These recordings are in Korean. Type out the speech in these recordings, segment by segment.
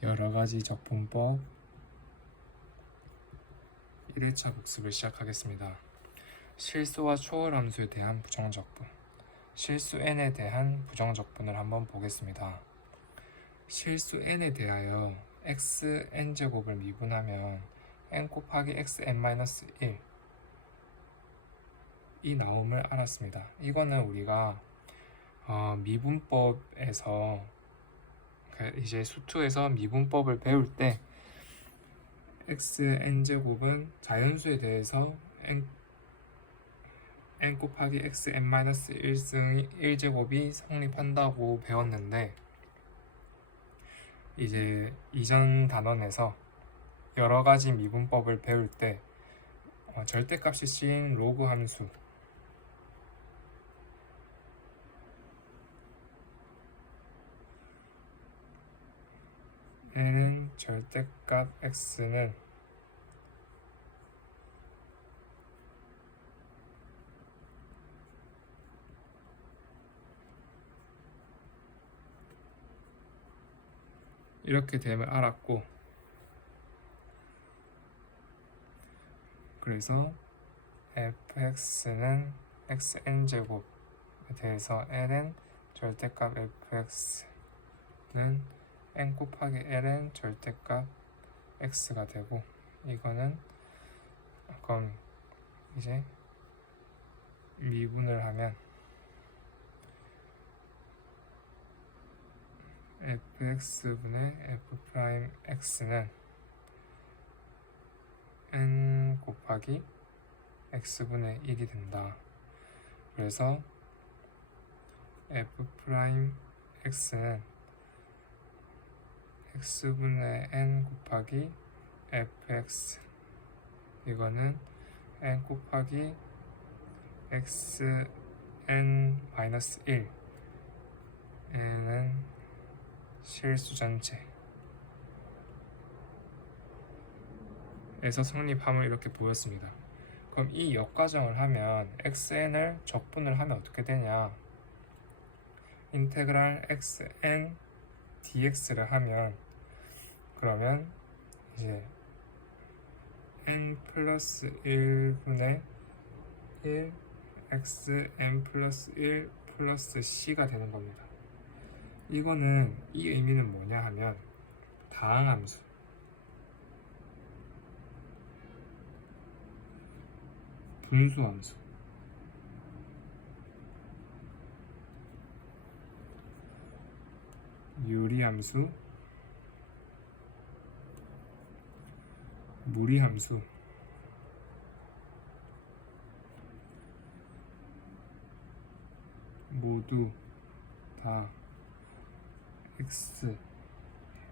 여러가지 적분법 1회차 복습을 시작하겠습니다. 실수와 초월함수에 대한 부정적분, 실수 n에 대한 부정적분을 한번 보겠습니다. 실수 n에 대하여 xn제곱을 미분하면 n 곱하기 xn-1 이 나옴을 알았습니다. 이거는 우리가 미분법에서 이제 수투에서 미분법을 배울 때 xn제곱은 자연수에 대해서 n 곱하기 xn-1제곱이 성립한다고 배웠는데, 이제 이전 단원에서 여러가지 미분법을 배울 때 절대값이 씌인 로그 함수 n은 절대값 x는 이렇게 됨을 알았고, 그래서 fx는 xn제곱에 대해서 ln 절대값 fx는 n 곱하기 ln 절대값 x가 되고, 이거는 그럼 이제 미분을 하면 fx분의 f'x는 n 곱하기 x분의 1이 된다. 그래서 f'x는 x분의 n 곱하기 fx, 이거는 n 곱하기 xn-1 n은 실수 전체에서 성립함을 이렇게 보였습니다. 그럼 이 역과정을 하면 xn을 적분을 하면 어떻게 되냐, 인테그랄 xn dx를 하면, 그러면 이제 n 플러스 1분의 1 xn 플러스 1 플러스 c가 되는 겁니다. 이거는 이 의미는 뭐냐 하면 다항함수, 분수함수, 유리함수, 무리함수, 모두 다 x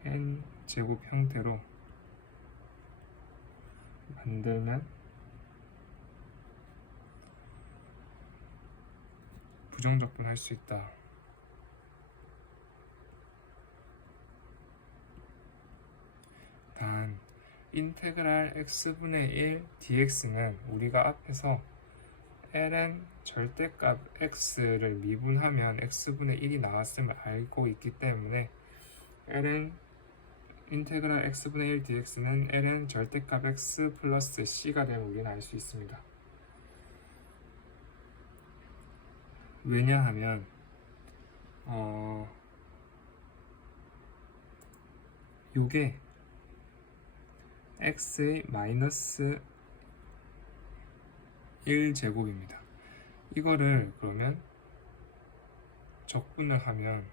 n 제곱 형태로 만들면 부정적분 할 수 있다. 단 인테그랄 x분의 1 dx는 우리가 앞에서 ln 절대값 x를 미분하면 x분의 1이 나왔음을 알고 있기 때문에 ln 인테그랄 x분의 1 dx는 ln 절대값 x 플러스 c가 되면 우리는 알 수 있습니다. 왜냐하면 요게 x의 마이너스 1제곱입니다. 이거를 그러면 적분을 하면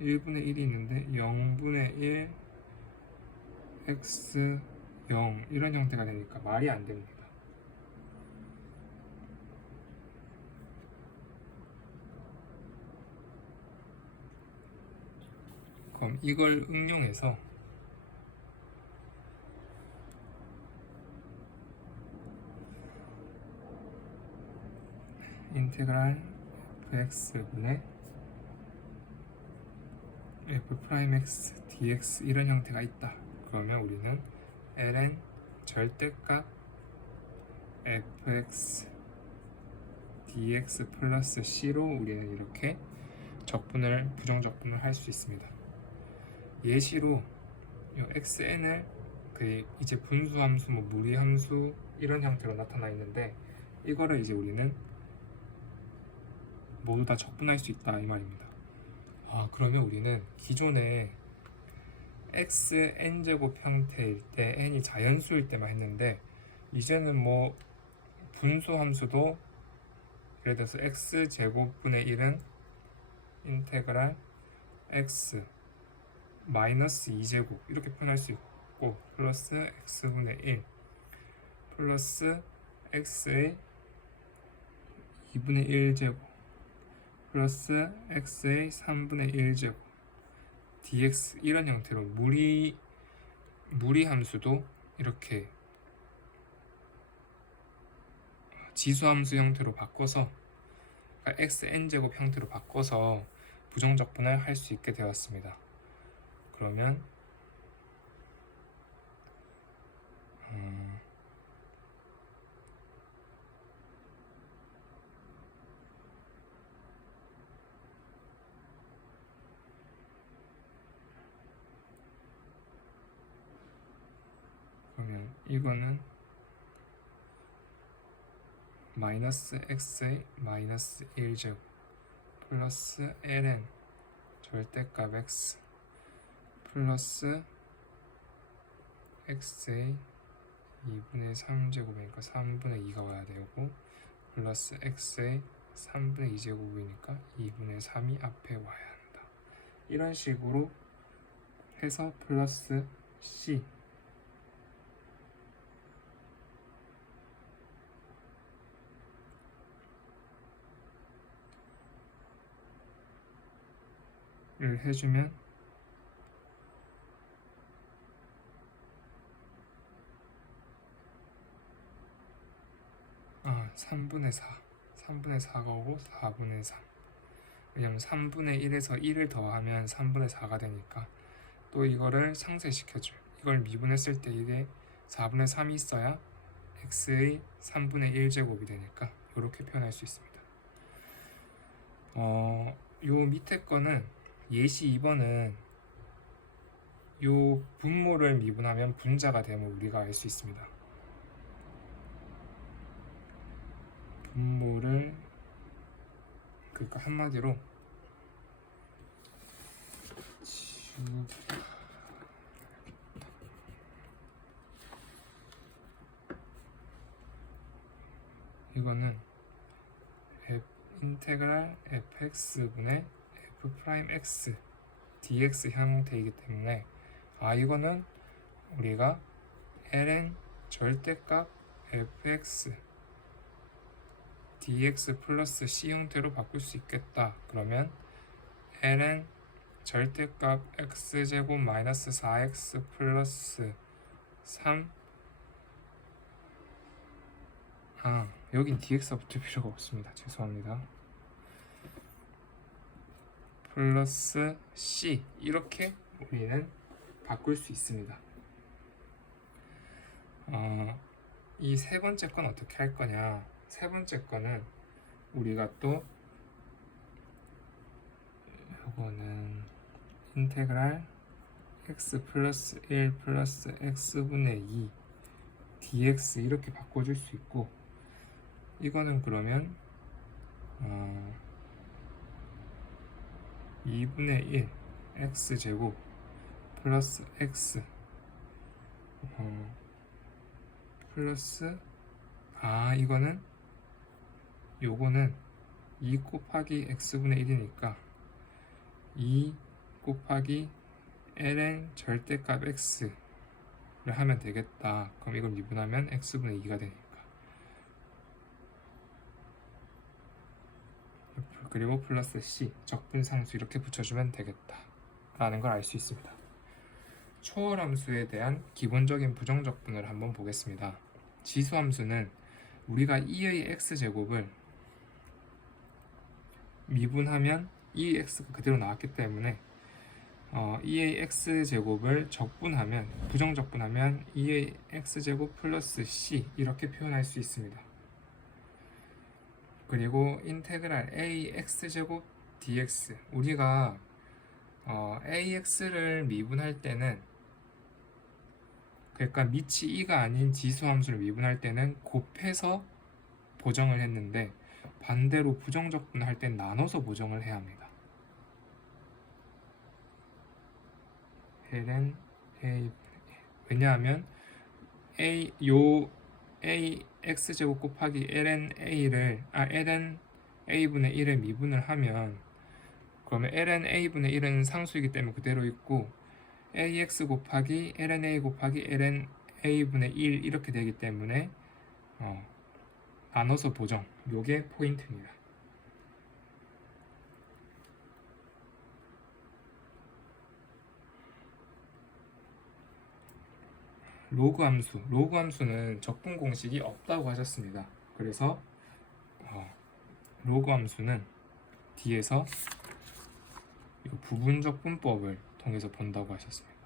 1분의 1이 있는데 0분의 1 x 0 이런 형태가 되니까 말이 안 됩니다. 그럼 이걸 응용해서 인테그랄 fx분의 f'x dx 이런 형태가 있다. 그러면 우리는 ln 절대값 fx dx 플러스 c로 우리는 이렇게 부정적분을 할 수 있습니다. 예시로 이 xn을 이제 분수함수, 무리함수 이런 형태로 나타나 있는데 이거를 이제 우리는 모두 다 적분할 수 있다 이 말입니다. 그러면 우리는 기존에 xn제곱 형태일 때 n이 자연수일 때만 했는데 이제는 분수함수도 예를 들어서 x제곱분의 1은 인테그랄 x 마이너스 2제곱 이렇게 표현할 수 있고 플러스 x분의 1 플러스 x의 2분의 1제곱 플러스 x의 3분의 1제곱 dx 이런 형태로 무리함수도 이렇게 지수함수 형태로 바꿔서 xn제곱 형태로 바꿔서 부정적분을 할 수 있게 되었습니다. 그러면 이거는 마이너스 x의 마이너스 1제곱 플러스 ln 절대값 x 플러스 x의 2분의 3제곱이니까 3분의 2가 와야 되고 플러스 x의 3분의 2제곱이니까 2분의 3이 앞에 와야 한다. 이런 식으로 해서 플러스 c 를 해주면 3분의 4가 오고 4분의 3 왜냐면 3분의 1에서 1을 더하면 3분의 4가 되니까 또 이거를 상쇄시켜줘요. 이걸 미분했을 때 이게 4분의 3이 있어야 x의 3분의 1제곱이 되니까 이렇게 표현할 수 있습니다. 요 밑에 거는 예시 2번은 요 분모를 미분하면 분자가 되면 우리가 알 수 있습니다. 분모를 그러니까 한마디로 이거는 인테그랄 fx분의 f'x dx 형태이기 때문에 이거는 우리가 ln 절대값 fx dx 플러스 c 형태로 바꿀 수 있겠다. 그러면 ln 절대값 x제곱 마이너스 4x 플러스 3 여긴 dx가 붙을 필요가 없습니다. 죄송합니다. 플러스 c 이렇게 우리는 바꿀 수 있습니다. 이 세 번째 건 어떻게 할 거냐? 세 번째 거는 우리가 또 이거는 인테그랄 x 플러스 1 플러스 x분의 2 dx 이렇게 바꿔줄 수 있고 이거는 그러면 2분의 1 x제곱 플러스 x 플러스 이거는 요거는 2 곱하기 x분의 1이니까 2 곱하기 ln 절대값 x를 하면 되겠다. 그럼 이걸 미분하면 x분의 2가 되니까 그리고 플러스 c 적분상수 이렇게 붙여주면 되겠다 라는 걸 알 수 있습니다. 초월함수에 대한 기본적인 부정적분을 한번 보겠습니다. 지수함수는 우리가 2의 x제곱을 미분하면 2의 x가 그대로 나왔기 때문에 2의 x제곱을 적분하면 부정적분하면 2의 x제곱 플러스 c 이렇게 표현할 수 있습니다. 그리고 인테그랄 ax제곱 dx, 우리가 ax를 미분할 때는, 그러니까 밑이 2가 아닌 지수함수를 미분할 때는 곱해서 보정을 했는데, 반대로 부정적분을 할 땐 나눠서 보정을 해야 합니다. ln a, 왜냐하면 x제곱 곱하기 ln a분의 1을 미분을 하면, 그러면 ln a분의 1은 상수이기 때문에 그대로 있고, ax 곱하기 ln a 곱하기 ln a분의 1 이렇게 되기 때문에 나눠서 보정, 요게 포인트입니다. 로그 함수는 적분 공식이 없다고 하셨습니다. 그래서 로그 함수는 뒤에서 이 부분적 분법을 통해서 본다고 하셨습니다.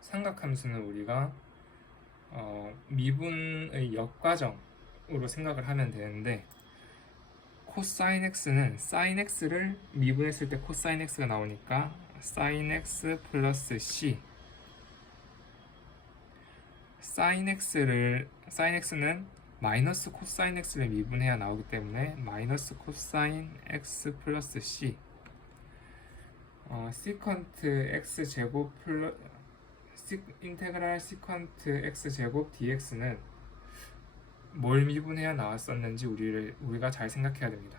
삼각함수는 우리가 미분의 역과정으로 생각을 하면 되는데, 코사인 x는 사인 x를 미분했을 때 코사인 x가 나오니까 사인 x 플러스 c, 사인 x는 마이너스 코사인 x를 미분해야 나오기 때문에 마이너스 코사인 x 플러스 c, 시컨트 x 제곱 인테그랄 시컨트 x 제곱 dx는 뭘 미분해야 나왔었는지 우리가 잘 생각해야 됩니다.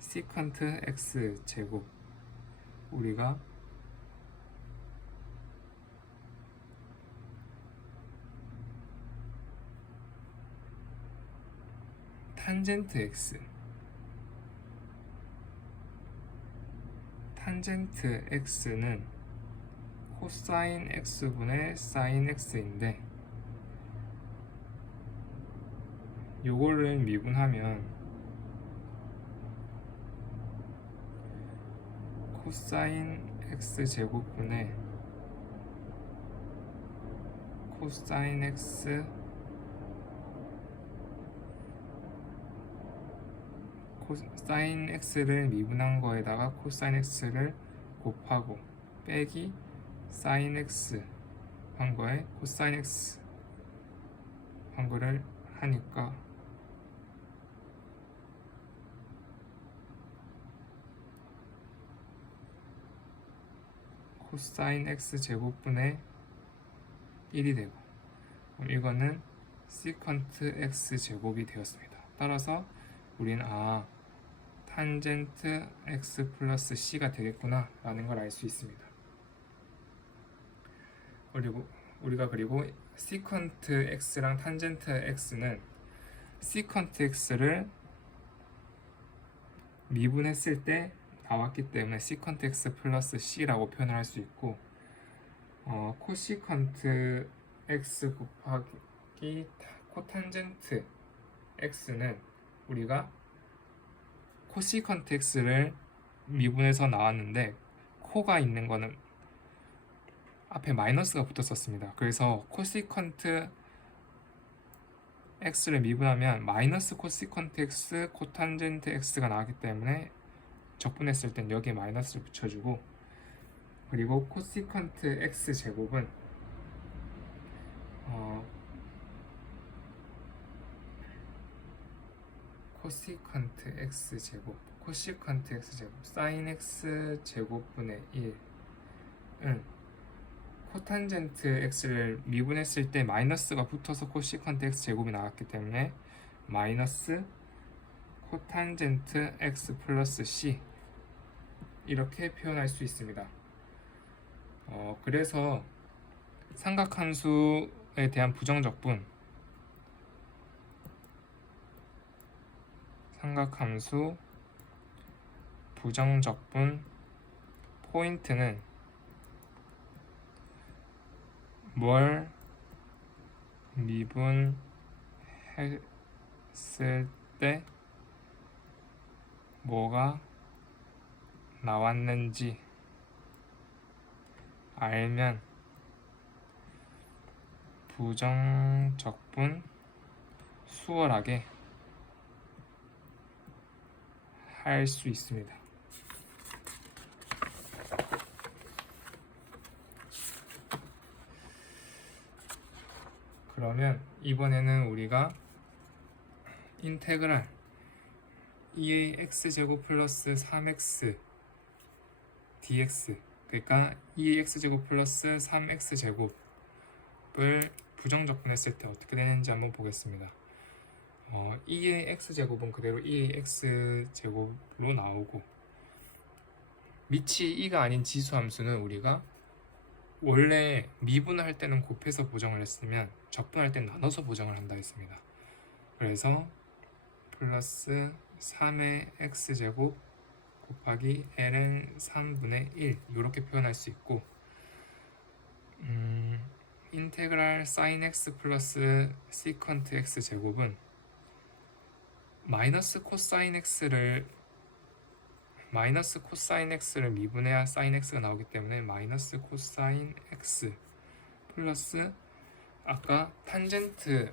시컨트 x 제곱, 우리가 탄젠트 x는 코사인 x분의 사인 x인데, 요거를 미분하면 코사인 x 제곱분의 코사인 x 사인 x를 미분한 거에다가 코사인 x를 곱하고 빼기 사인 x 한 거에 코사인 x 한 거를 하니까 코사인 x 제곱분의 1이 되고, 이거는 시컨트 x 제곱이 되었습니다. 따라서 우리는 탄젠트 x 플러스 c가 되겠구나 라는 걸 알 수 있습니다. 그리고 시컨트 x랑 탄젠트 x는 시컨트 x를 미분했을 때 나왔기 때문에 시컨트 x 플러스 c라고 표현을 할 수 있고, 코시컨트 x 곱하기 코탄젠트 x는 우리가 코시컨트 x를 미분해서 나왔는데, 코가 있는 거는 앞에 마이너스가 붙었었습니다. 그래서 코시컨트 x를 미분하면 마이너스 코시컨트 x 코탄젠트 x가 나왔기 때문에 적분했을 땐 여기에 마이너스를 붙여주고, 그리고 코시컨트 x 제곱은 코시컨트 x 제곱 사인 x 제곱분의 1은 코탄젠트 x를 미분했을 때 마이너스가 붙어서 코시컨트 x 제곱이 나왔기 때문에 마이너스 코탄젠트 x 플러스 c, 이렇게 표현할 수 있습니다. 그래서 삼각함수에 대한 삼각함수 부정적분 포인트는 뭘 미분했을 때 뭐가 나왔는지 알면 부정적분 수월하게 할 수 있습니다. 그러면 이번에는 우리가 인테그랄 2ax제곱 플러스 3x dx, 그러니까 2ax제곱 플러스 3x제곱을 부정적분했을 때 어떻게 되는지 한번 보겠습니다. 2의 x제곱은 그대로 2의 x제곱으로 나오고, 밑이 2가 아닌 지수함수는 우리가 원래 미분을 할 때는 곱해서 보정을 했으면 적분할 때는 나눠서 보정을 한다 했습니다. 그래서 플러스 3의 x제곱 곱하기 ln 3분의 1 이렇게 표현할 수 있고, 인테그랄 sin x 플러스 시컨트 x 제곱은 마이너스 코사인 x를 미분해야 sin x가 나오기 때문에 마이너스 코사인 x 플러스 아까 탄젠트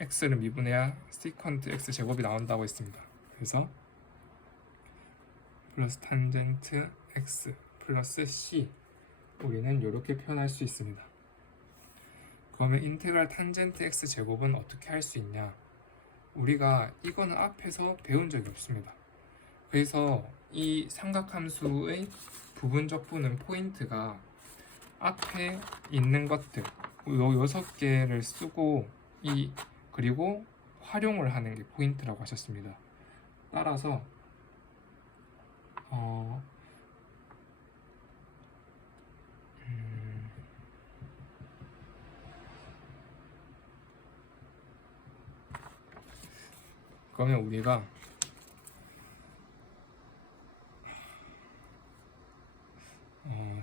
x를 미분해야 시컨트 x 제곱이 나온다고 했습니다. 그래서 플러스 탄젠트 x 플러스 c, 우리는 이렇게 표현할 수 있습니다. 그러면 인테그랄 탄젠트 x 제곱은 어떻게 할 수 있냐? 우리가 이거는 앞에서 배운 적이 없습니다. 그래서 이 삼각함수의 부분적분은 포인트가 앞에 있는 것들 요 6개를 쓰고 그리고 활용을 하는 게 포인트라고 하셨습니다. 따라서 그러면 우리가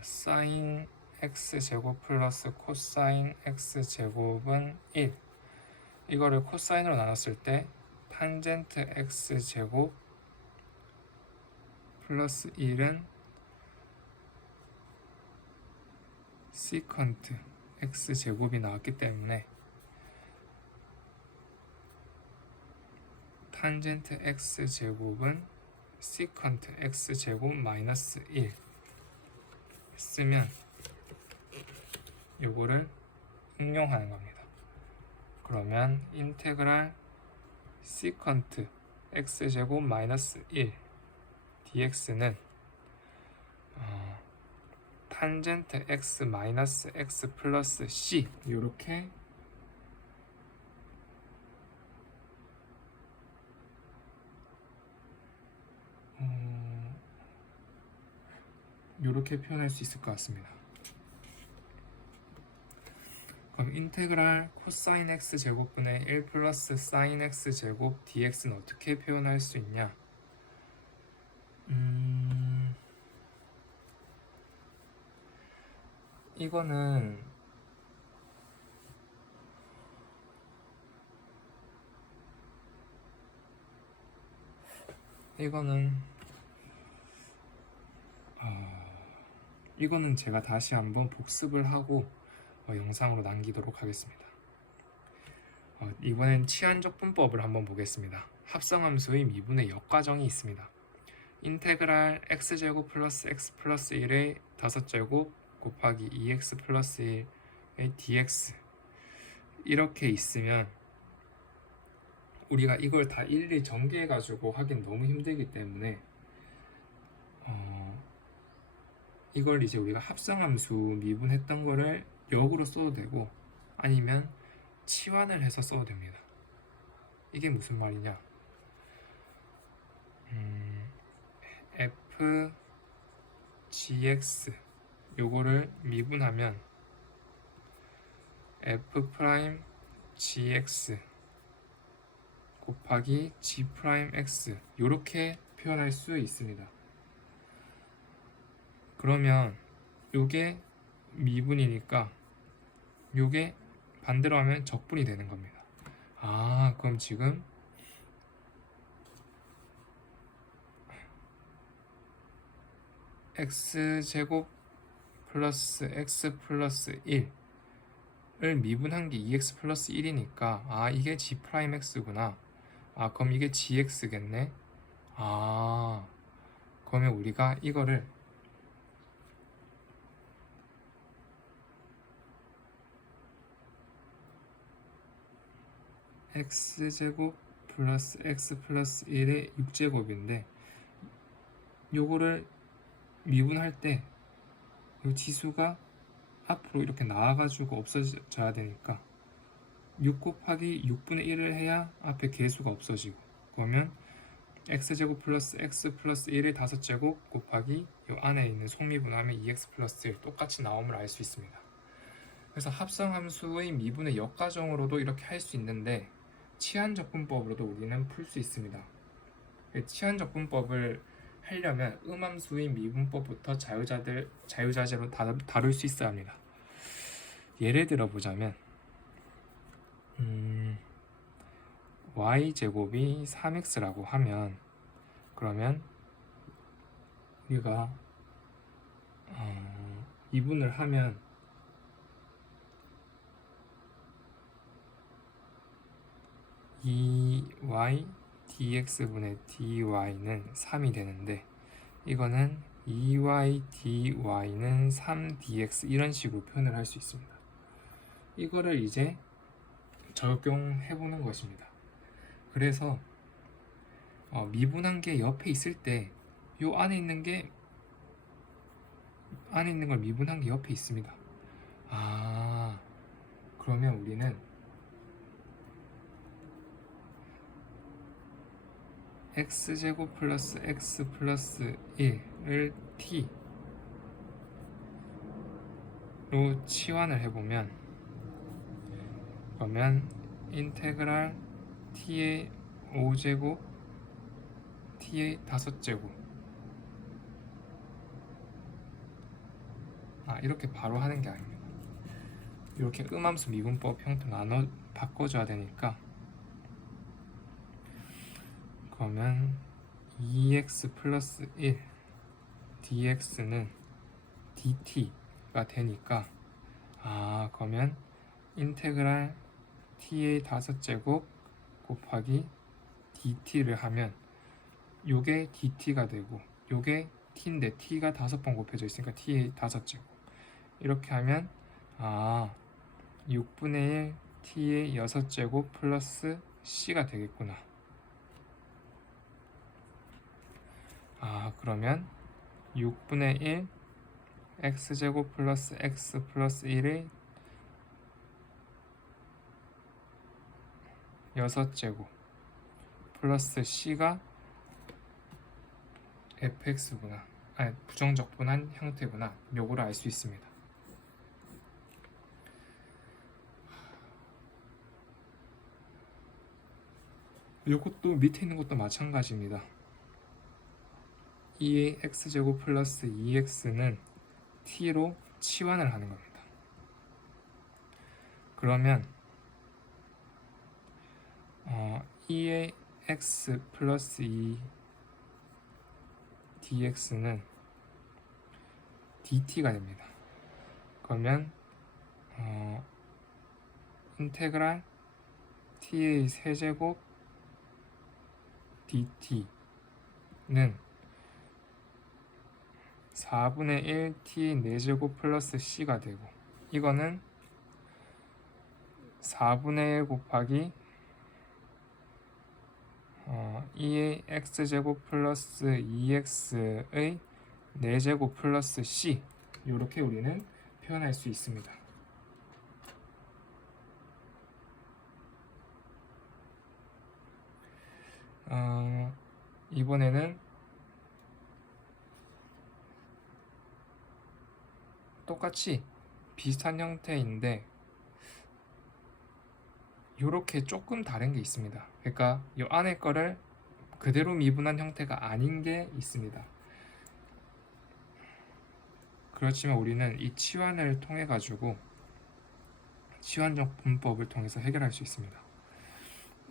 사인 x제곱 플러스 코사인 x제곱은 1, 이거를 코사인으로 나눴을 때 탄젠트 x제곱 플러스 1은 시컨트 x제곱이 나왔기 때문에 탄젠트 x제곱은 시컨트 x제곱 마이너스 1 쓰면 요거를 응용하는 겁니다. 그러면 인테그랄 시컨트 x제곱 마이너스 1 dx는 탄젠트 x 마이너스 x 플러스 c 요렇게 요렇게 표현할 수 있을 것 같습니다. 그럼 인테그랄 코사인 x 제곱분의 1 플러스 사인 x 제곱 dx는 어떻게 표현할 수 있냐? 이거는 이거는 제가 다시 한번 복습을 하고 영상으로 남기도록 하겠습니다. 이번엔 치환적분법을 한번 보겠습니다. 합성함수의 미분의 역과정이 있습니다. 인테그랄 x제곱 플러스 x 플러스 1의 5제곱 곱하기 2x 플러스 1의 dx 이렇게 있으면 우리가 이걸 다 일일이 전개해 가지고 하긴 너무 힘들기 때문에 이걸 이제 우리가 합성함수 미분했던 거를 역으로 써도 되고 아니면 치환을 해서 써도 됩니다. 이게 무슨 말이냐? f gx 요거를 미분하면 f 프라임 gx 곱하기 g 프라임 x 요렇게 표현할 수 있습니다. 그러면 요게 미분이니까 요게 반대로 하면 적분이 되는 겁니다. 그럼 지금 x제곱 플러스 x 플러스 1을 미분한 게 2x 플러스 1이니까 이게 g 프라임 x구나. 그럼 이게 gx겠네. 그러면 우리가 이거를 x제곱 플러스 x 플러스 1의 6제곱인데 요거를 미분할 때 이 지수가 앞으로 이렇게 나와가지고 없어져야 되니까 6 곱하기 6분의 1을 해야 앞에 개수가 없어지고, 그러면 x제곱 플러스 x 플러스 1의 5제곱 곱하기 이 안에 있는 속미분하면 2x 플러스 1 똑같이 나옴을 알 수 있습니다. 그래서 합성함수의 미분의 역가정으로도 이렇게 할 수 있는데 치환적분법으로도 우리는 풀 수 있습니다. 치환적분법을 하려면 음함수의 미분법부터 자유자재로 다룰 수 있어야 합니다. 예를 들어 보자면 y제곱이 3x라고 하면, 그러면 우리가 미분을 하면 y dx분의 dy는 3이 되는데, 이거는 2y dy는 3dx 이런 식으로 표현을 할 수 있습니다. 이거를 이제 적용해 보는 것입니다. 그래서 미분한 게 옆에 있을 때 요 안에 있는 걸 미분한 게 옆에 있습니다. 그러면 우리는 x제곱 플러스 x 플러스 1을 t로 치환을 해보면, 그러면 인테그랄 t의 5제곱 t의 5제곱 이렇게 바로 하는 게 아닙니다. 이렇게 음함수 미분법 형태 바꿔줘야 되니까, 그러면 2x 플러스 1 dx는 dt가 되니까 그러면 인테그랄 t의 5제곱 곱하기 dt를 하면 요게 dt가 되고, 요게 t인데 t가 5번 곱해져 있으니까 t의 5제곱, 이렇게 하면 6분의 1 t의 6제곱 플러스 c가 되겠구나. 그러면 6분의 1 x제곱 플러스 x 플러스 1의 6제곱 플러스 c가 fx구나. 부정적분한 형태구나. 요거를 알 수 있습니다. 요것도 밑에 있는 것도 마찬가지입니다. 2의 x제곱 플러스 2x는 t로 치환을 하는 겁니다. 그러면 2의 x 플러스 2 dx는 dt가 됩니다. 그러면 인테그랄 t의 세제곱 dt는 4분의 1 t의 4제곱 플러스 c가 되고, 이거는 4분의 1 곱하기 2의 x제곱 플러스 2x의 4제곱 플러스 c, 이렇게 우리는 표현할 수 있습니다. 이번에는 똑같이 비슷한 형태인데 이렇게 조금 다른 게 있습니다. 그러니까 이 안에 거를 그대로 미분한 형태가 아닌 게 있습니다. 그렇지만 우리는 이 치환을 통해 가지고 치환적분법을 통해서 해결할 수 있습니다.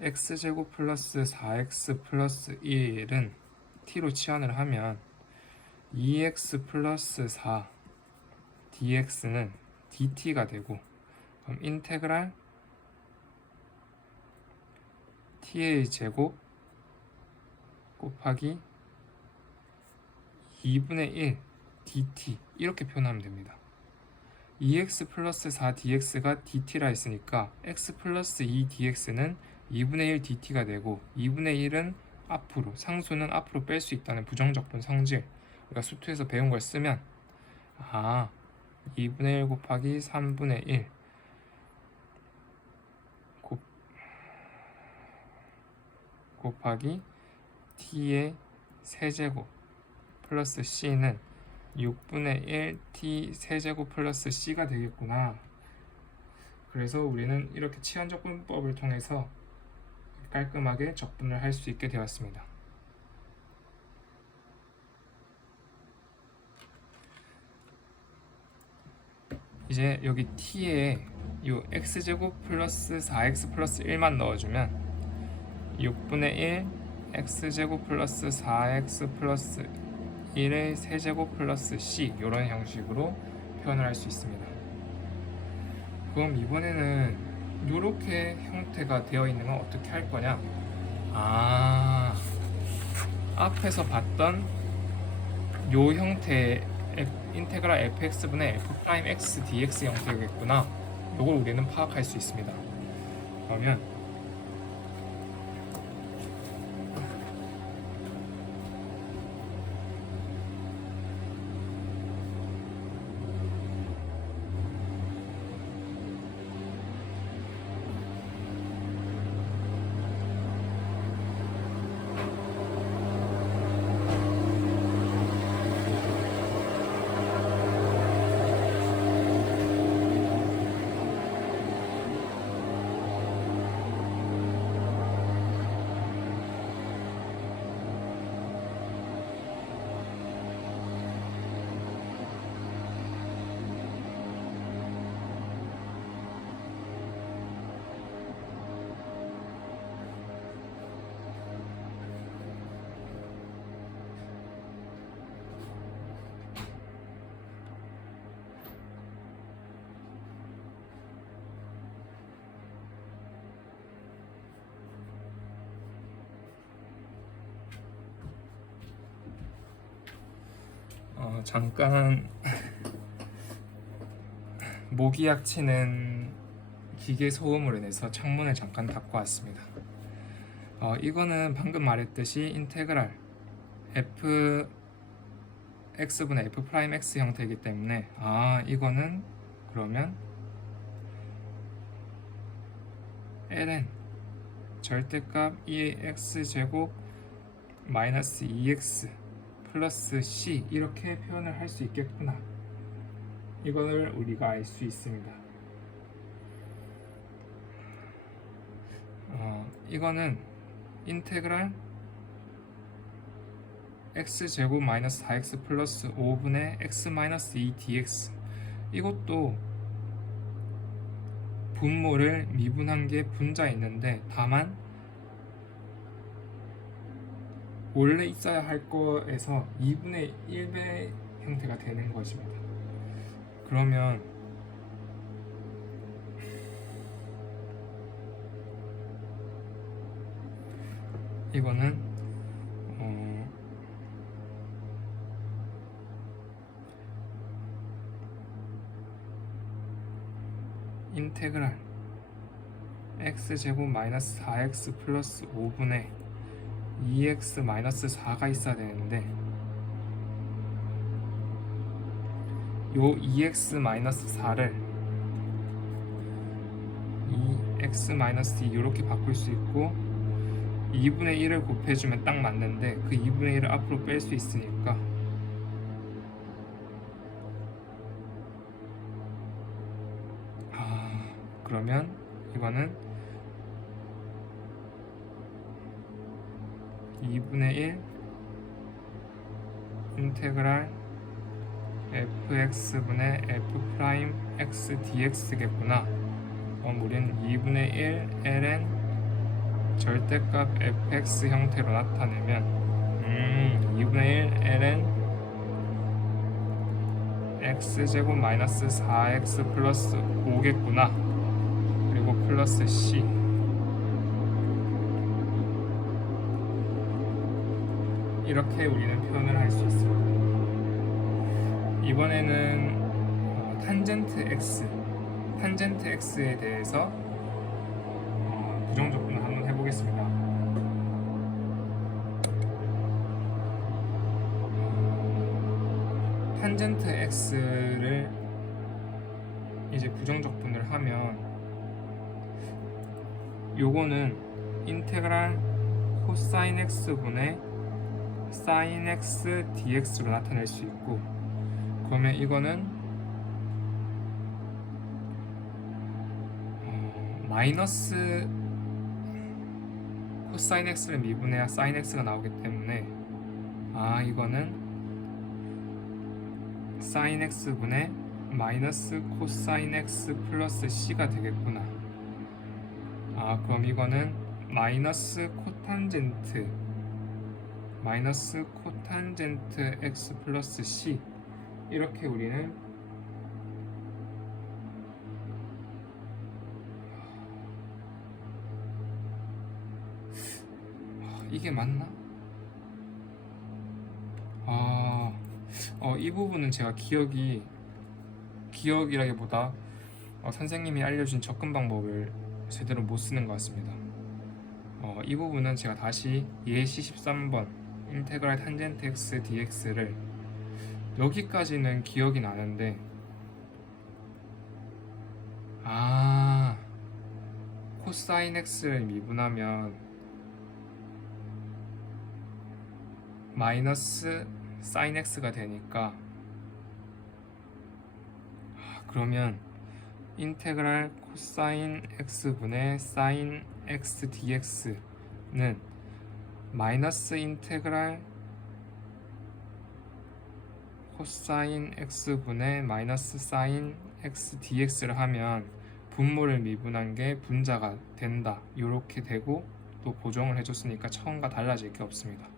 x제곱 플러스 4x 플러스 1은 t로 치환을 하면 2x 플러스 4 dx는 dt가 되고, 그럼 인테그랄 t의 제곱 곱하기 2분의 1 dt 이렇게 표현하면 됩니다. 2x 플러스 4 dx가 dt라 했으니까 x 플러스 2 dx는 2분의 1 dt가 되고, 2분의 1은 앞으로, 상수는 앞으로 뺄 수 있다는 부정적분 성질, 우리가 수투에서 배운 걸 쓰면 2분의 1 곱하기 3분의 1 곱하기 t의 세제곱 플러스 c는 6분의 1 t 세제곱 플러스 c가 되겠구나. 그래서 우리는 이렇게 치환적분법을 통해서 깔끔하게 적분을 할 수 있게 되었습니다. 이제 여기 t에 이 x제곱 플러스 4x 플러스 1만 넣어주면 6분의 1 x제곱 플러스 4x 플러스 1의 세제곱 플러스 c, 이런 형식으로 표현을 할 수 있습니다. 그럼 이번에는 이렇게 형태가 되어 있는 건 어떻게 할 거냐? 앞에서 봤던 요 형태의 인테그랄 fx분의 f'x dx 형태겠구나. 요걸 우리는 파악할 수 있습니다. 그러면 잠깐 모기약 치는 기계 소음으로 인해서 창문을 잠깐 닫고 왔습니다. 이거는 방금 말했듯이 인테그랄 fx분의 f'x 형태이기 때문에 이거는 그러면 ln 절대값 2x제곱 마이너스 2x 플러스 c, 이렇게 표현을 할 수 있겠구나. 이걸 우리가 알 수 있습니다. 이거는 인테그랄 x제곱 마이너스 4x 플러스 5분의 x 마이너스 2 dx, 이것도 분모를 미분한 게 분자에 있는데, 다만 원래 있어야 할 거에서 2분의 1배 형태가 되는 것입니다. 그러면 이거는 인테그랄 x제곱 마이너스 4x 플러스 5분의 2x 마이너스 4가 있어야 되는데, 요 2x 마이너스 4를 2x 마이너스 2 이렇게 바꿀 수 있고, 2분의 1을 곱해주면 딱 맞는데 그 2분의 1을 앞으로 뺄 수 있으니까 그러면 이거는 2분의 1 인테그랄 fx분의 f'x dx겠구나. 그럼 우리는 2분의 1 ln 절대값 fx 형태로 나타내면 2분의 1 ln x제곱 마이너스 4x 플러스 5겠구나. 그리고 플러스 c. 이렇게 우리는 표현을 할 수 있습니다. 이번에는 탄젠트 x에 대해서 부정적분을 한번 해보겠습니다. 탄젠트 x를 이제 부정적분을 하면 요거는 인테그랄 코사인 x분의 사인 x dx로 나타낼 수 있고, 그러면 이거는 마이너스 코사인 x를 미분해야 사인 x가 나오기 때문에 이거는 사인 x분의 마이너스 코사인 x 플러스 c가 되겠구나. 그럼 이거는 마이너스 코탄젠트 x 플러스 c. 이렇게 우리는 이게 맞나? 이 부분은 제가 기억이라기보다 선생님이 알려준 접근 방법을 제대로 못 쓰는 것 같습니다. 이 부분은 제가 다시 예시 13번 인테그랄 탄젠트 x dx를 여기까지는 기억이 나는데 코사인 x를 미분하면 마이너스 사인 x가 되니까 그러면 인테그랄 코사인 x분의 사인 x dx는 마이너스 인테그랄 코사인 x분의 마이너스 사인 x dx를 하면 분모를 미분한 게 분자가 된다. 이렇게 되고 또 보정을 해줬으니까 처음과 달라질 게 없습니다.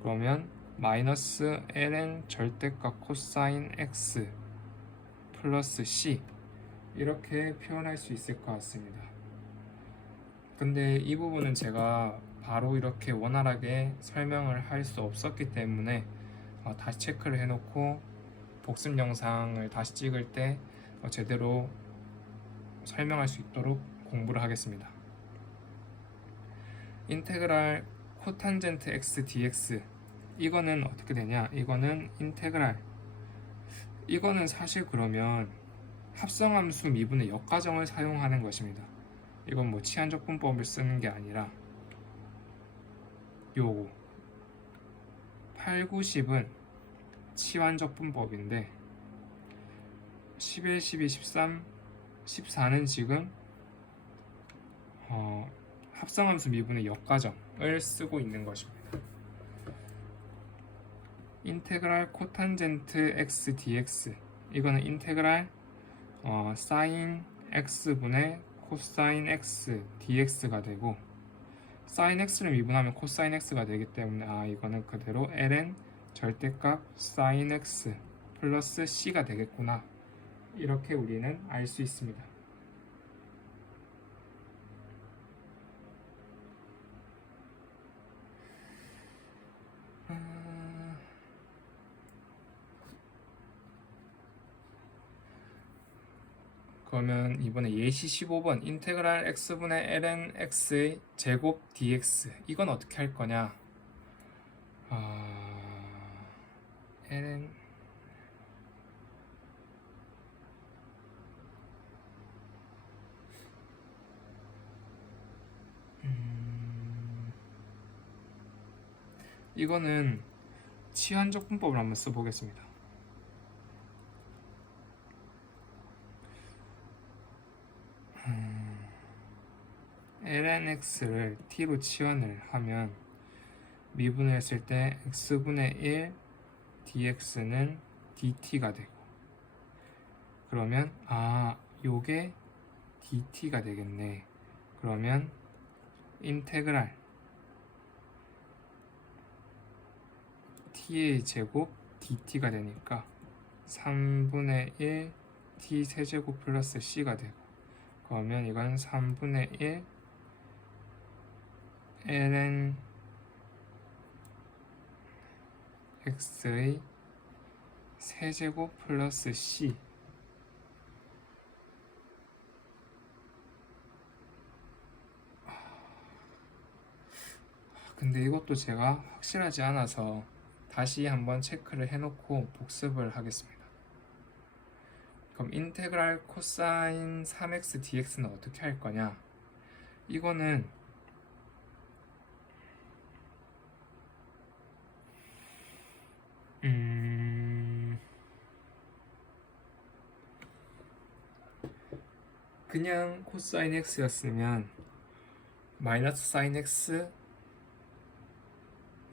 그러면 마이너스 ln 절대값 코사인 x 플러스 c 이렇게 표현할 수 있을 것 같습니다. 근데 이 부분은 제가 바로 이렇게 원활하게 설명을 할 수 없었기 때문에 다시 체크를 해놓고 복습 영상을 다시 찍을 때 제대로 설명할 수 있도록 공부를 하겠습니다. 인테그랄 코탄젠트 x dx 이거는 어떻게 되냐? 이거는 인테그랄, 이거는 사실 그러면 합성함수 미분의 역과정을 사용하는 것입니다. 이건 뭐 치환적분법을 쓰는 게 아니라 요거 8, 9, 10은 치환적분법인데 11, 12, 13, 14는 지금 합성함수 미분의 역과정을 쓰고 있는 것입니다. 인테그랄 코탄젠트 x dx 이거는 인테그랄 사인 x분의 코사인 x dx가 되고, 사인 x를 미분하면 코사인 x가 되기 때문에 이거는 그대로 ln 절대값 사인 x 플러스 c가 되겠구나. 이렇게 우리는 알 수 있습니다. 그러면 이번에 예시 15번 인테그랄 x분의 ln x의 제곱 dx 이건 어떻게 할 거냐? ln 이거는 치환적분법을 한번 써보겠습니다. ln x를 t로 치환을 하면 미분을 했을 때 x분의 1 dx는 dt가 되고, 그러면 요게 dt가 되겠네. 그러면 인테그랄 t의 제곱 dt가 되니까 3분의 1 t 세제곱 플러스 c가 되고, 그러면 이건 3분의 1 ln x의 세제곱 플러스 c. 근데 이것도 제가 확실하지 않아서 다시 한번 체크를 해놓고 복습을 하겠습니다. 그럼 인테그랄 코사인 3x dx는 어떻게 할 거냐? 이거는 그냥 코사인 x였으면 마이너스 사인 x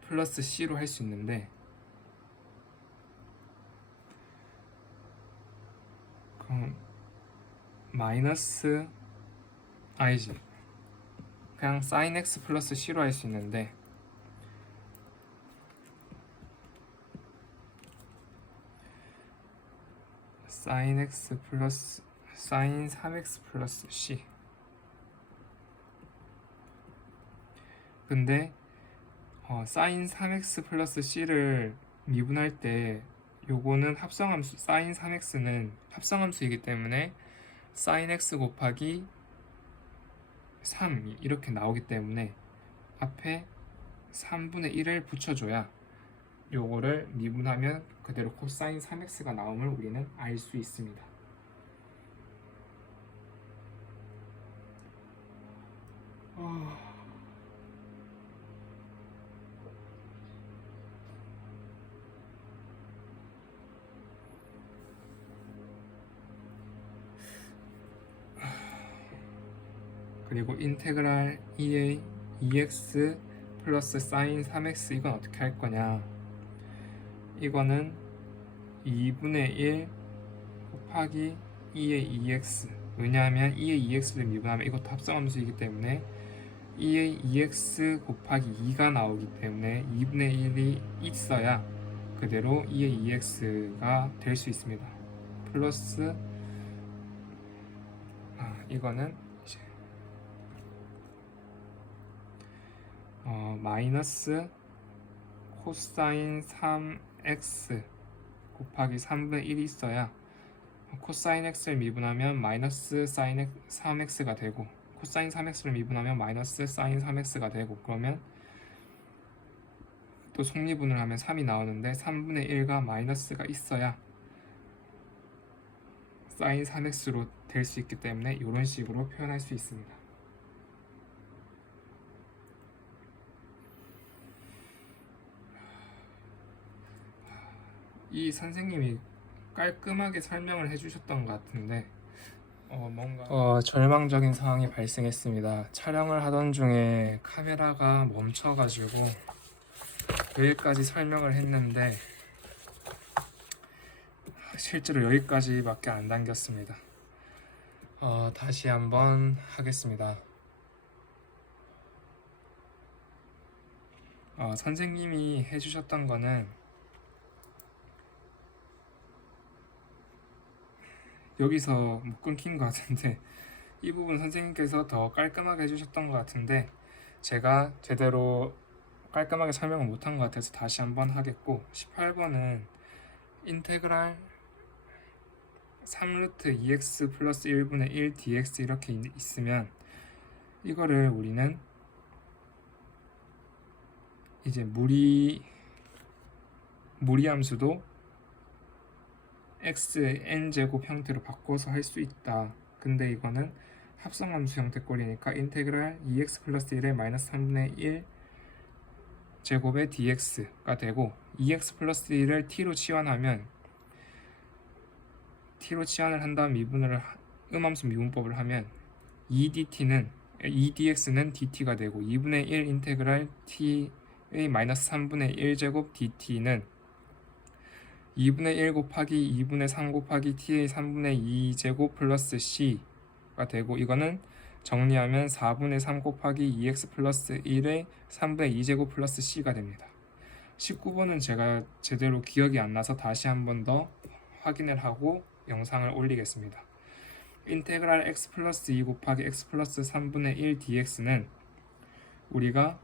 플러스 c로 할 수 있는데, 그럼 마이너스 아니지, 그냥 사인 x 플러스 c로 할 수 있는데, 사인 x 플러스 사인 3x 플러스 c. 근데 사인 3x 플러스 c를 미분할 때 요거는 합성함수, 사인 3x는 합성함수이기 때문에 사인 x 곱하기 3 이렇게 나오기 때문에 앞에 3분의 1을 붙여줘야 요거를 미분하면 그대로 코사인 3x가 나옴을 우리는 알 수 있습니다. 그리고 인테그랄 2a 2x 플러스 사인 3x 이건 어떻게 할 거냐? 이거는 2분의 1 곱하기 2의 2x. 왜냐하면 2의 2x를 미분하면 이것도 합성함수이기 때문에 2의 2x 곱하기 2가 나오기 때문에 2분의 1이 있어야 그대로 2의 2x가 될 수 있습니다. 플러스 이거는 이제 마이너스 코사인 3x 곱하기 3분의 1이 있어야 코사인 x를 미분하면 마이너스 사인 3x가 되고, 코사인 3x를 미분하면 마이너스 사인 3x가 되고, 그러면 또 속리분을 하면 3이 나오는데 3분의 1가 마이너스가 있어야 사인 3x로 될 수 있기 때문에 이런 식으로 표현할 수 있습니다. 이 선생님이 깔끔하게 설명을 해주셨던 것 같은데 뭔가 절망적인 상황이 발생했습니다. 촬영을 하던 중에 카메라가 멈춰가지고 여기까지 설명을 했는데 실제로 여기까지밖에 안 당겼습니다. 다시 한번 하겠습니다. 선생님이 해주셨던 거는 여기서 못 끊긴 것 같은데 이 부분 선생님께서 더 깔끔하게 해주셨던 것 같은데 제가 제대로 깔끔하게 설명을 못한 것 같아서 다시 한번 하겠고, 18번은 인테그랄 3루트 2x 플러스 1분의 1 dx 이렇게 있으면 이거를 우리는 이제 무리함수도 x의 n제곱 형태로 바꿔서 할 수 있다. 근데 이거는 합성함수 형태꼴이니까 인테그랄 2x 플러스 1의 마이너스 3분의 1 제곱의 dx가 되고, 2x 플러스 1을 t로 치환하면 t로 치환을 한 다음 미분을 음함수 미분법을 하면 2dx는 dt가 되고, 2분의 1 인테그랄 t의 마이너스 3분의 1 제곱 dt는 2분의 1 곱하기 2분의 3 곱하기 t의 3분의 2 제곱 플러스 c가 되고, 이거는 정리하면 4분의 3 곱하기 2x 플러스 1의 3분의 2제곱 플러스 c가 됩니다. 19번은 제가 제대로 기억이 안 나서 다시 한 번 더 확인을 하고 영상을 올리겠습니다. 인테그랄 x 플러스 2 곱하기 x 플러스 3분의 1 dx는 우리가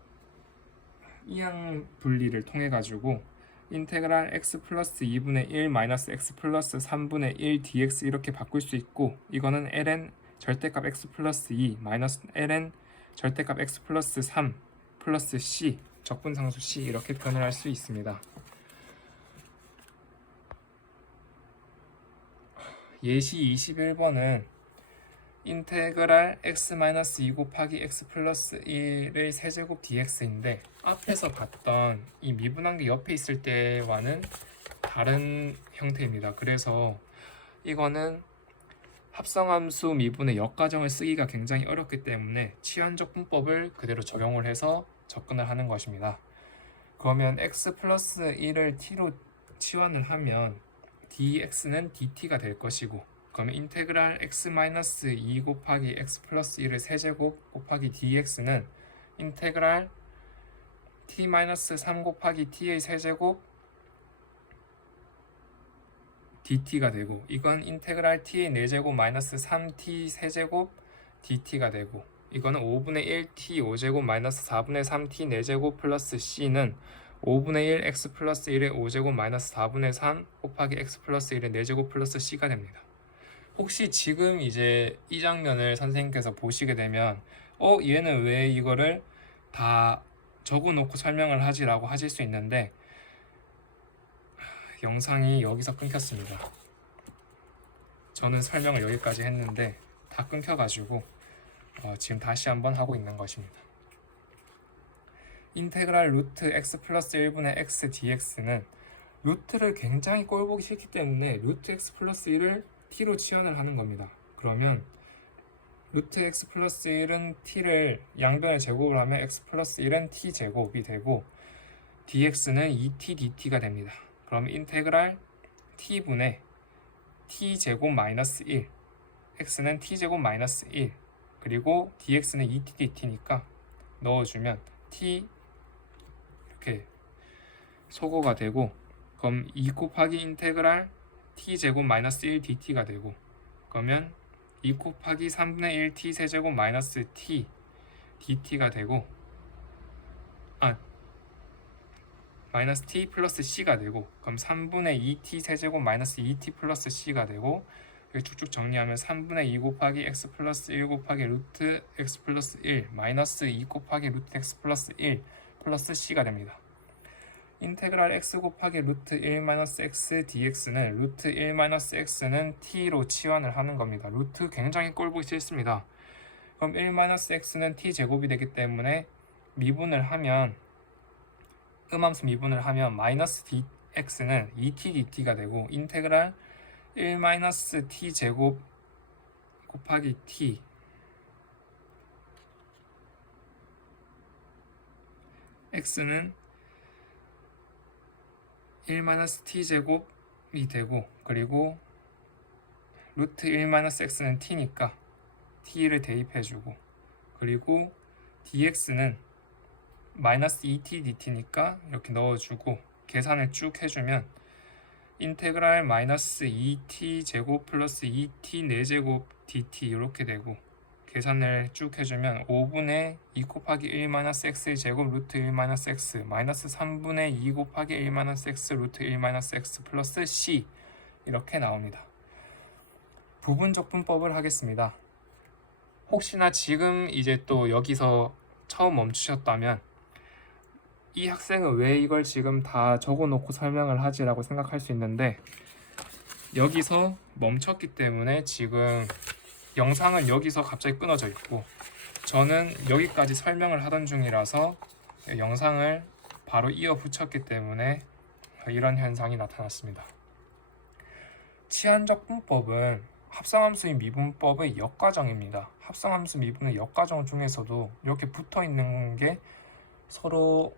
이항 분리를 통해 가지고 인테그랄 x 플러스 2분의 1 마이너스 x 플러스 3분의 1 dx 이렇게 바꿀 수 있고, 이거는 ln 절대값 x 플러스 2 마이너스 ln 절대값 x 플러스 3 플러스 c 적분상수 c 이렇게 표현을 할 수 있습니다. 예시 21번은 인테그랄 x-2 곱하기 x 플러스 1의 세제곱 dx인데, 앞에서 봤던 이 미분한 게 옆에 있을 때와는 다른 형태입니다. 그래서 이거는 합성함수 미분의 역과정을 쓰기가 굉장히 어렵기 때문에 치환적 분법을 그대로 적용을 해서 접근을 하는 것입니다. 그러면 x 플러스 1을 t로 치환을 하면 dx는 dt가 될 것이고, 그러면 인테그랄 x-2 곱하기 x 플러스 1의 세제곱 곱하기 dx는 인테그랄 t-3 곱하기 t의 세제곱 dt가 되고, 이건 인테그랄 t의 4제곱 마이너스 3t 세제곱 dt가 되고, 이거는 5분의 1t 5제곱 마이너스 4분의 3t 4제곱 플러스 c는 5분의 1 x 플러스 1의 5제곱 마이너스 4분의 3 곱하기 x 플러스 1의 4제곱 플러스 c가 됩니다. 혹시 지금 이제 이 장면을 선생님께서 보시게 되면 얘는 왜 이거를 다 적어놓고 설명을 하지? 라고 하실 수 있는데, 영상이 여기서 끊겼습니다. 저는 설명을 여기까지 했는데 다 끊겨가지고 지금 다시 한번 하고 있는 것입니다. 인테그랄 루트 x 플러스 1분의 x dx는 루트를 굉장히 꼴보기 싫기 때문에 루트 x 플러스 1을 t로 치환을 하는 겁니다. 그러면 루트 x 플러스 1은 t를 양변을 제곱을 하면 x 플러스 1은 t 제곱이 되고, dx는 2t dt가 됩니다. 그럼 인테그랄 t분의 t 제곱 마이너스 1, x는 t 제곱 마이너스 1, 그리고 dx는 2t dt니까 넣어주면 t 이렇게 소거가 되고, 그럼 2 곱하기 인테그랄 t 제곱 마이너스 1 dt가 되고, 그러면 2 곱하기 3분의 1 t 세제곱 마이너스 t dt가 되고, 마이너스 t 플러스 c가 되고, 그럼 3분의 2t 세제곱 마이너스 2t 플러스 c가 되고, 쭉쭉 정리하면 3분의 2 곱하기 x 플러스 1 곱하기 루트 x 플러스 1 마이너스 2 곱하기 루트 x 플러스 1 플러스 c가 됩니다. 인테그랄 x 곱하기 루트 1 마이너스 x dx는 루트 1 마이너스 x는 t로 치환을 하는 겁니다. 루트 굉장히 꼴보기 싫습니다. 그럼 1 마이너스 x는 t 제곱이 되기 때문에 미분을 하면, 음함수 미분을 하면 마이너스 dx는 2t dt가 되고, 인테그랄 1 마이너스 t 제곱 곱하기 t x는 1 마이너스 t 제곱이 되고, 그리고 루트 1 마이너스 x는 t니까 t를 대입해주고, 그리고 dx는 마이너스 2t dt니까 이렇게 넣어주고 계산을 쭉 해주면 인테그랄 마이너스 2t 제곱 플러스 2t 4제곱 dt 이렇게 되고, 계산을 쭉 해주면 5분의 2 곱하기 1 마이너스 x 제곱 루트 1 마이너스 x 마이너스 3분의 2 곱하기 1 마이너스 x 루트 1 마이너스 x 플러스 c 이렇게 나옵니다. 부분적 분법을 하겠습니다. 혹시나 지금 이제 또 여기서 처음 멈추셨다면 이 학생은 왜 이걸 지금 다 적어놓고 설명을 하지라고 생각할 수 있는데, 여기서 멈췄기 때문에 지금 영상은 여기서 갑자기 끊어져 있고, 저는 여기까지 설명을 하던 중이라서 영상을 바로 이어 붙였기 때문에 이런 현상이 나타났습니다. 치환적 분법은 합성함수의 미분법의 역과정입니다. 합성함수 미분의 역과정 중에서도 이렇게 붙어있는 게 서로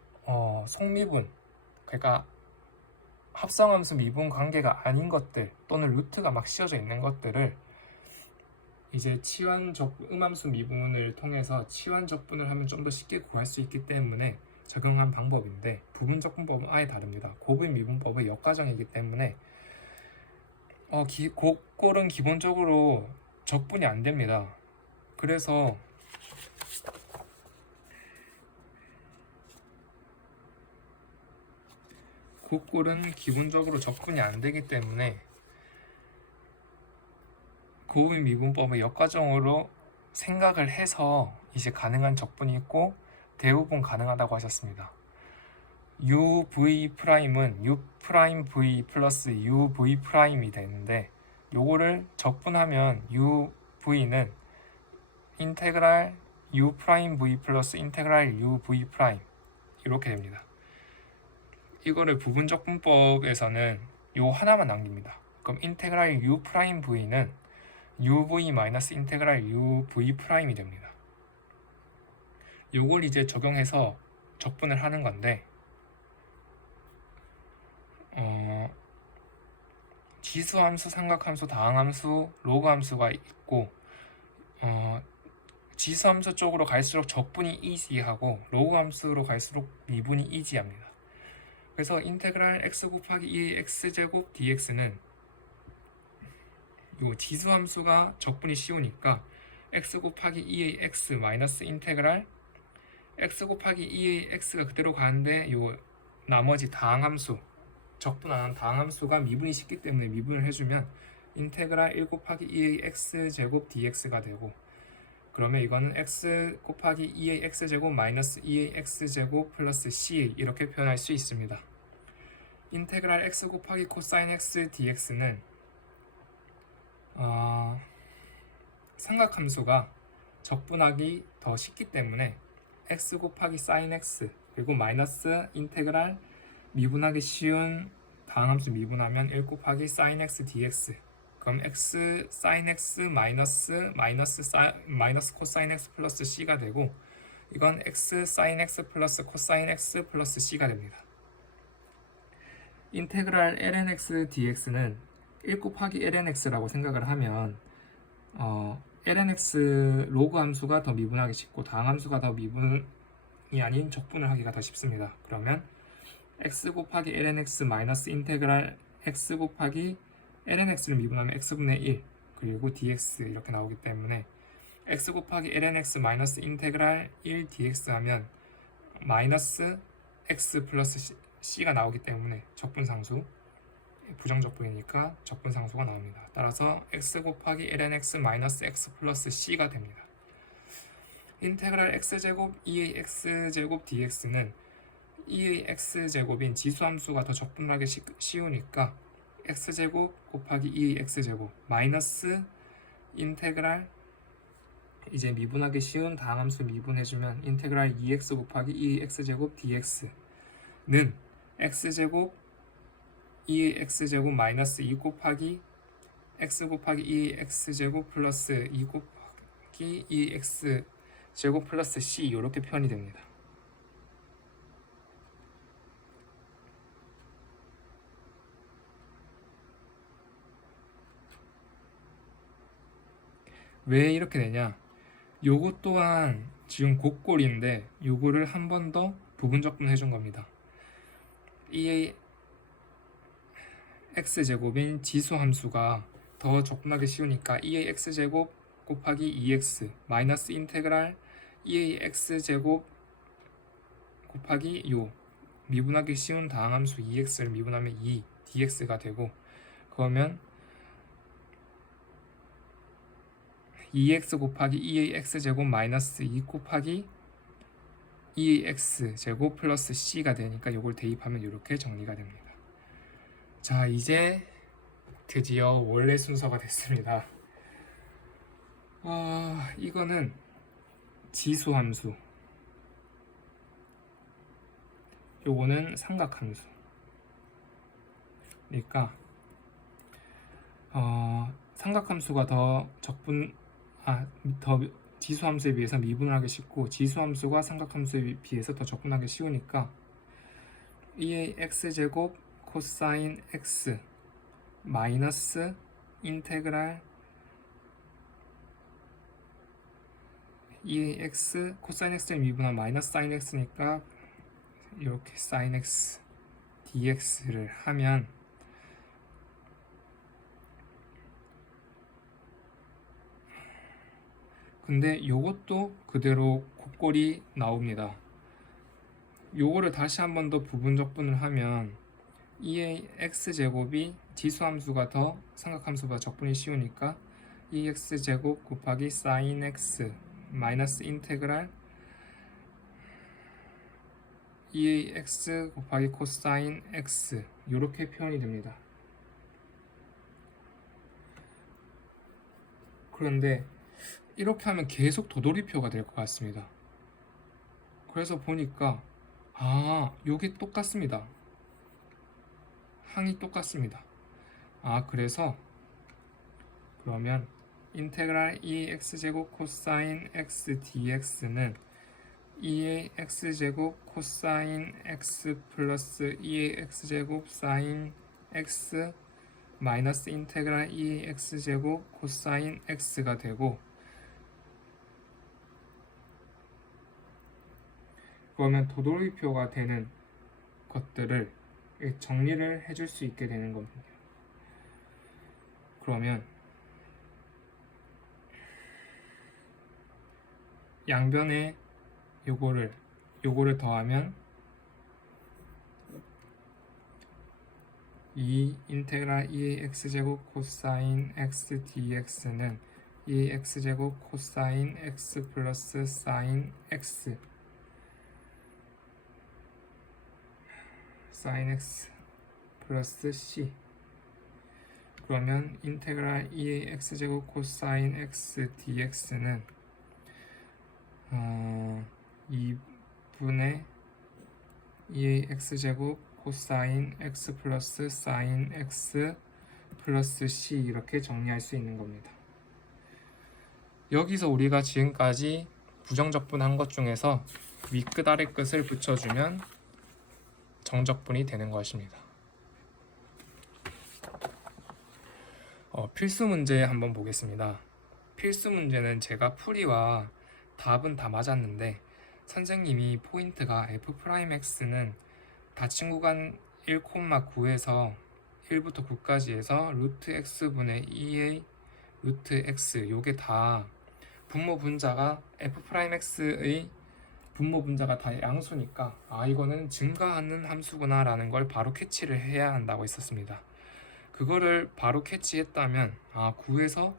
속미분, 그러니까 합성함수 미분 관계가 아닌 것들 또는 루트가 막 씌워져 있는 것들을 이제 음함수 미분을 통해서 치환 적분을 하면 좀 더 쉽게 구할 수 있기 때문에 적용한 방법인데, 부분적분법은 아예 다릅니다. 곱의 미분법의 역과정이기 때문에 곱골은 기본적으로 적분이 안 됩니다. 그래서 곱골은 기본적으로 적분이 안 되기 때문에 곱의 미분법의 역과정으로 생각을 해서 이제 가능한 적분이 있고 대부분 가능하다고 하셨습니다. UV'은 U'V 플러스 UV'이 되는데, 요거를 적분하면 UV는 인테그랄 U'V 플러스 인테그랄 UV' 이렇게 됩니다. 이거를 부분적분법에서는 요 하나만 남깁니다. 그럼 인테그랄 U'V는 UV 마이너스 인테그랄 UV'이 됩니다. 요걸 이제 적용해서 적분을 하는 건데, 지수함수, 삼각함수, 다항함수, 로그함수가 있고, 지수함수 쪽으로 갈수록 적분이 이지하고 로그함수로 갈수록 미분이 이지합니다. 그래서 인테그랄 x 곱하기 2의 x제곱 dx는 요 지수함수가 적분이 쉬우니까 x 곱하기 2의 x 마이너스 인테그랄 x 곱하기 2의 x가 그대로 가는데 요 나머지 다항함수, 적분한 다항함수가 미분이 쉽기 때문에 미분을 해주면 인테그랄 1 곱하기 2의 x제곱 dx가 되고, 그러면 이거는 x 곱하기 2의 x제곱 마이너스 2의 x제곱 플러스 c 이렇게 표현할 수 있습니다. 인테그랄 x 곱하기 코사인 x dx는 삼각함수가 적분하기 더 쉽기 때문에 x 곱하기 사인 x 그리고 마이너스 인테그랄 미분하기 쉬운 다항함수 미분하면 1 곱하기 사인 x dx, 그럼 x 사인 x 마이너스 코사인 x 플러스 c가 되고, 이건 x 사인 x 플러스 코사인 x 플러스 c가 됩니다. 인테그랄 ln x dx는 1 곱하기 ln x라고 생각을 하면 ln x 로그 함수가 더 미분하기 쉽고 다항함수가 더 미분이 아닌 적분을 하기가 더 쉽습니다. 그러면 x 곱하기 ln x 마이너스 인테그랄 x 곱하기 ln x를 미분하면 x분의 1 그리고 dx 이렇게 나오기 때문에 x 곱하기 ln x 마이너스 인테그랄 1 dx 하면 마이너스 x 플러스 c가 나오기 때문에 적분상수, 부정적분이니까 적분상수가 나옵니다. 따라서 x 곱하기 ln x 마이너스 x 플러스 c가 됩니다. 인테그랄 x제곱 2의 x제곱 dx는 2의 x제곱인 지수함수가 더 적분하기 쉬우니까 x제곱 곱하기 2의 x제곱 마이너스 인테그랄 이제 미분하기 쉬운 다항함수 미분해주면 인테그랄 2x 곱하기 2의 x제곱 dx는 x제곱 2의 x제곱 마이너스 2 곱하기 x 곱하기 2의 x제곱 플러스 2 곱하기 2의 x제곱 플러스 c 이렇게 표현이 됩니다. 왜 이렇게 되냐? 요것 또한 지금 곱골인데 요거를 한 번 더 부분적분 해준 겁니다. 2의 x제곱인 지수함수가 더 적분하기 쉬우니까 2의 x제곱 곱하기 2x 마이너스 인테그랄 2의 x제곱 곱하기 요 미분하기 쉬운 다항함수 2x를 미분하면 2 dx가 되고, 그러면 2x 곱하기 2의 x제곱 마이너스 2 곱하기 2의 x제곱 플러스 c가 되니까 이걸 대입하면 이렇게 정리가 됩니다. 자, 이제 드디어 원래 순서가 됐습니다. 이거는 지수함수, 요거는 삼각함수. 그러니까 삼각함수가 더 지수함수에 비해서 미분하기 쉽고 지수함수가 삼각함수에 비해서 더 적분하기 쉬우니까 2의 x제곱 코사인 x 마이너스 인테그랄 이 x 코사인 x를 미분하면 마이너스 사인 x니까 이렇게 사인 x dx를 하면 근데 요것도 그대로 곱골이 나옵니다. 요거를 다시 한 번 더 부분적분을 하면 2의 x제곱이 지수함수가 더 삼각함수보다 적분이 쉬우니까 2x제곱 곱하기 sin x 마이너스 인테그랄 2의 x 곱하기 코사인 x 이렇게 표현이 됩니다. 그런데 이렇게 하면 계속 도돌이표가 될 것 같습니다. 그래서 보니까 요게 똑같습니다. 항이 똑같습니다. 그래서 그러면 인테그랄 2x제곱 코사인 x dx는 2의 x제곱 코사인 x 플러스 2의 x제곱 사인 x 마이너스 인테그랄 2의 x제곱 코사인 x가 되고, 그러면 도돌이표가 되는 것들을 정리를 해줄 수 있게 되는 겁니다. 그러면 양변에 요거를 더하면 이 인테그랄 2의 x제곱 코사인 x dx는 2의 x제곱 코사인 x 플러스 사인 x 사인 x 플러스 c. 그러면 인테그랄 2의 x제곱 코사인 x dx는 2분의 2의 x제곱 코사인 x 플러스 사인 x 플러스 c 이렇게 정리할 수 있는 겁니다. 여기서 우리가 지금까지 부정적분한 것 중에서 윗끝 아래끝을 붙여주면 정적분이 되는 것입니다. 필수 문제 한번 보겠습니다. 필수 문제는 제가 풀이와 답은 다 맞았는데 선생님이 포인트가 f'x는 닫힌 구간 1,9에서 1부터 9까지 해서 루트 x분의 2의 루트 x 요게 다 분모 분자가 f'x의 분모 분자가 다 양수니까 이거는 증가하는 함수구나 라는 걸 바로 캐치를 해야 한다고 했었습니다. 그거를 바로 캐치했다면 9에서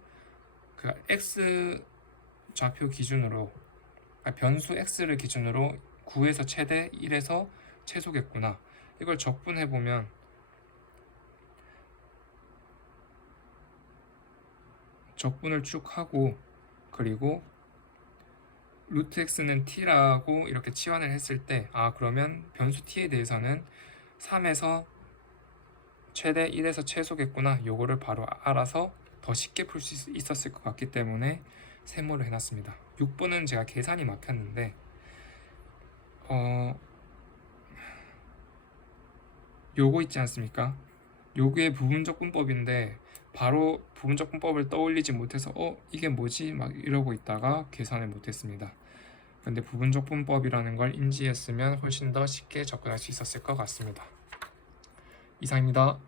그 x 좌표 기준으로 변수 x를 기준으로 9에서 최대 1에서 최소겠구나. 이걸 적분해보면 적분을 쭉 하고 그리고 루트 x는 t라고 이렇게 치환을 했을 때 그러면 변수 t에 대해서는 3에서 최대 1에서 최소겠구나. 요거를 바로 알아서 더 쉽게 풀 수 있었을 것 같기 때문에 세모를 해놨습니다. 6번은 제가 계산이 막혔는데 요거 있지 않습니까? 요게 부분적분법인데 바로 부분적분법을 떠올리지 못해서 이게 뭐지? 막 이러고 있다가 계산을 못했습니다. 근데 부분적분법이라는 걸 인지했으면 훨씬 더 쉽게 접근할 수 있었을 것 같습니다. 이상입니다.